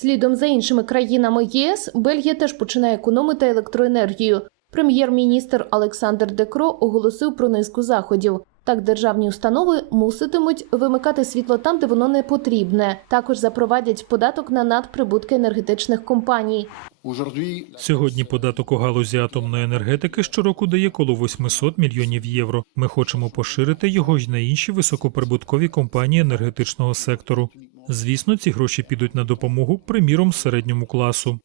Слідом за іншими країнами ЄС Бельгія теж починає економити електроенергію. Прем'єр-міністр Олександр Декро оголосив про низку заходів. Так, державні установи муситимуть вимикати світло там, де воно не потрібне. Також запровадять податок на надприбутки енергетичних компаній. Сьогодні податок у галузі атомної енергетики щороку дає коло 800 мільйонів євро. Ми хочемо поширити його й на інші високоприбуткові компанії енергетичного сектору. Звісно, ці гроші підуть на допомогу, приміром, середньому класу.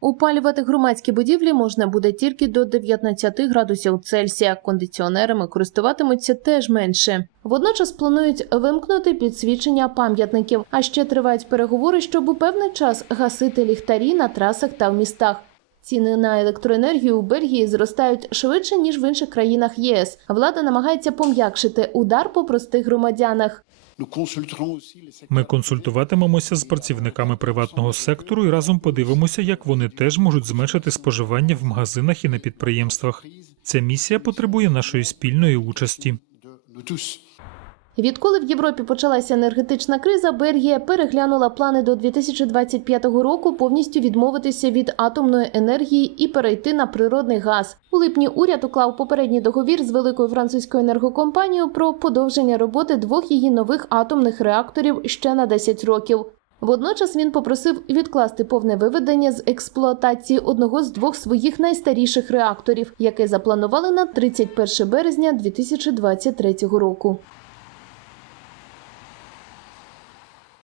Опалювати громадські будівлі можна буде тільки до 19 градусів Цельсія. Кондиціонерами користуватимуться теж менше. Водночас планують вимкнути підсвічення пам'ятників, а ще тривають переговори, щоб у певний час гасити ліхтарі на трасах та в містах. Ціни на електроенергію у Бельгії зростають швидше ніж в інших країнах ЄС. Влада намагається пом'якшити удар по простих громадянах. Ми консультуватимемося з працівниками приватного сектору і разом подивимося, як вони теж можуть зменшити споживання в магазинах і на підприємствах. Ця місія потребує нашої спільної участі. Відколи в Європі почалася енергетична криза, Бельгія переглянула плани до 2025 року повністю відмовитися від атомної енергії і перейти на природний газ. У липні уряд уклав попередній договір з великою французькою енергокомпанією про подовження роботи двох її нових атомних реакторів ще на 10 років. Водночас він попросив відкласти повне виведення з експлуатації одного з двох своїх найстаріших реакторів, яке запланували на 31 березня 2023 року.